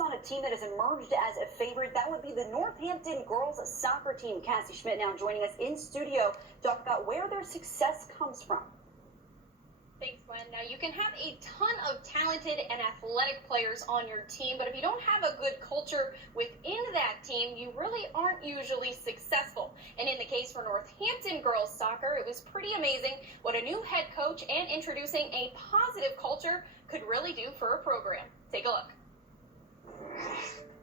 on a team that has emerged as a favorite. That would be the Northampton girls soccer team. Cassie Schmidt now joining us in studio to talk about where their success comes from. Thanks, Glenn. Now, you can have a ton of talented and athletic players on your team, but if you don't have a good culture within that team, you really aren't usually successful. And in the case for Northampton girls soccer, it was pretty amazing what a new head coach and introducing a positive culture could really do for a program. Take a look.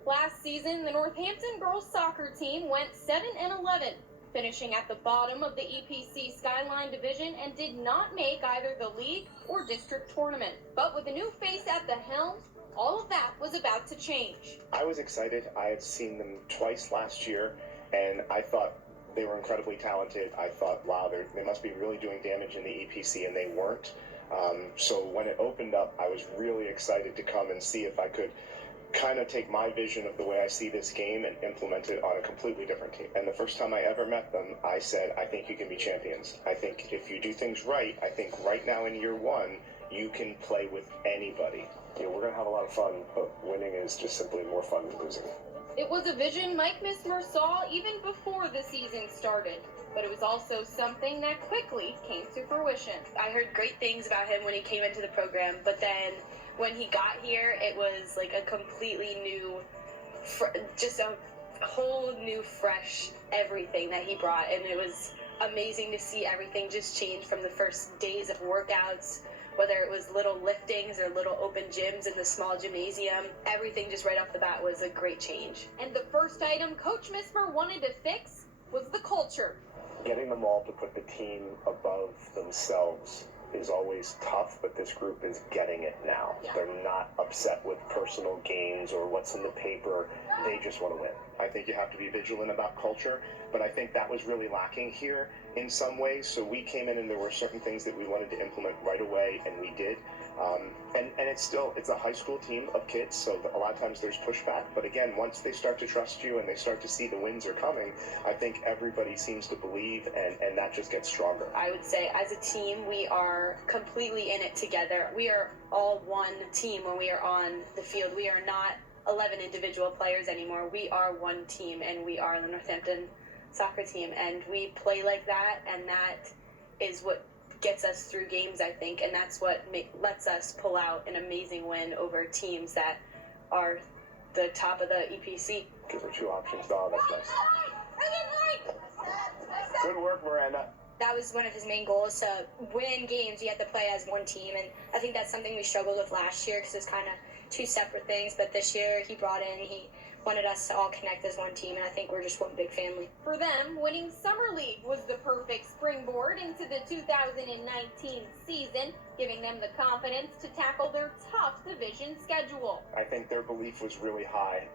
Last season, the Northampton girls soccer team went 7-11. Finishing at the bottom of the EPC Skyline Division and did not make either the league or district tournament. But with a new face at the helm, all of that was about to change. I was excited. I had seen them twice last year, and I thought they were incredibly talented. I thought, wow, they must be really doing damage in the EPC, and they weren't. So when it opened up, I was really excited to come and see if I could kind of take my vision of the way I see this game and implement it on a completely different team. And the first time I ever met them, I said, I think you can be champions. I think if you do things right, I think right now in year one, you can play with anybody. You know, we're going to have a lot of fun, but winning is just simply more fun than losing. It was a vision Mike Mismer saw even before the season started, but it was also something that quickly came to fruition. I heard great things about him when he came into the program, but then when he got here, it was like a completely new, just a whole new, fresh everything that he brought, and it was amazing to see everything just change from the first days of workouts, whether it was little liftings or little open gyms in the small gymnasium. Everything just right off the bat was a great change. And the first item Coach Mismer wanted to fix was the culture. Getting them all to put the team above themselves is always tough, but this group is getting it now. Yeah. They're not upset with personal gains or what's in the paper. They just want to win. I think you have to be vigilant about culture, but I think that was really lacking here in some ways. So we came in and there were certain things that we wanted to implement right away, and we did. And it's a high school team of kids, so a lot of times there's pushback. But again, once they start to trust you and they start to see the wins are coming, I think everybody seems to believe, and that just gets stronger. I would say as a team, we are completely in it together. We are all one team when we are on the field. We are not 11 individual players anymore. We are one team, and we are the Northampton soccer team, and we play like that, and that is what gets us through games, I think, and that's what lets us pull out an amazing win over teams that are the top of the EPC. Give her two options. Oh, that's nice. Good work, Miranda. That was one of his main goals, to win games. You had to play as one team, and I think that's something we struggled with last year because it's kind of two separate things, but this year he wanted us to all connect as one team, and I think we're just one big family. For them, winning Summer League was the perfect springboard into the 2019 season, giving them the confidence to tackle their tough division schedule. I think their belief was really high.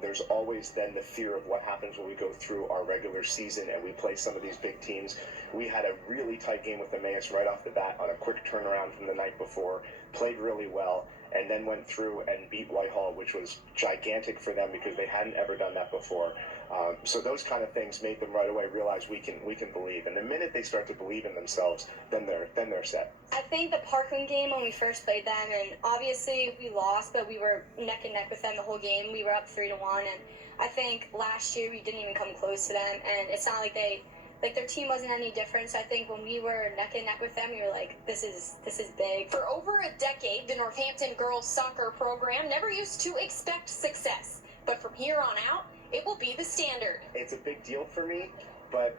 There's always then the fear of what happens when we go through our regular season and we play some of these big teams. We had a really tight game with Emmaus right off the bat on a quick turnaround from the night before, played really well, and then went through and beat Whitehall, which was gigantic for them because they hadn't ever done that before. So those kind of things made them right away realize we can believe. And the minute they start to believe in themselves, then they're set. I think the Parkland game when we first played them, and obviously we lost, but we were neck and neck with them the whole game. We were up 3-1, and I think last year we didn't even come close to them, and it's not like their team wasn't any different. So I think when we were neck and neck with them, we were like, this is big. For over a decade, the Northampton girls soccer program never used to expect success, but from here on out, it will be the standard. It's a big deal for me, but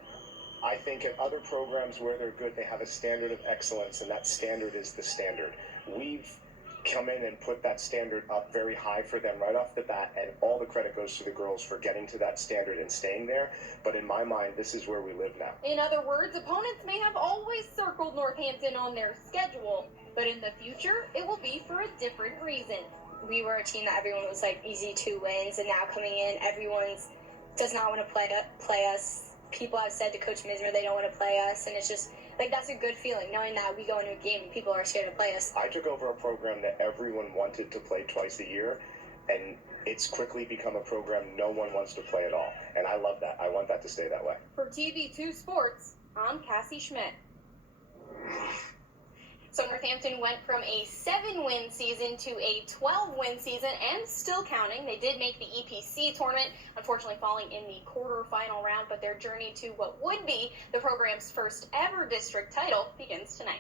I think at other programs where they're good, they have a standard of excellence, and that standard is the standard. We've come in and put that standard up very high for them right off the bat, and all the credit goes to the girls for getting to that standard and staying there. But in my mind, this is where we live now. In other words, opponents may have always circled Northampton on their schedule, but in the future, it will be for a different reason. We were a team that everyone was like easy 2 wins, and now coming in, everyone does not want to play us. People have said to Coach Mismer they don't want to play us, and it's just like that's a good feeling knowing that we go into a game and people are scared to play us. I took over a program that everyone wanted to play twice a year, and it's quickly become a program no one wants to play at all, and I love that. I want that to stay that way. For TV2 Sports, I'm Cassie Schmidt. So Northampton went from a 7-win season to a 12-win season and still counting. They did make the EPC tournament, unfortunately falling in the quarterfinal round, but their journey to what would be the program's first ever district title begins tonight.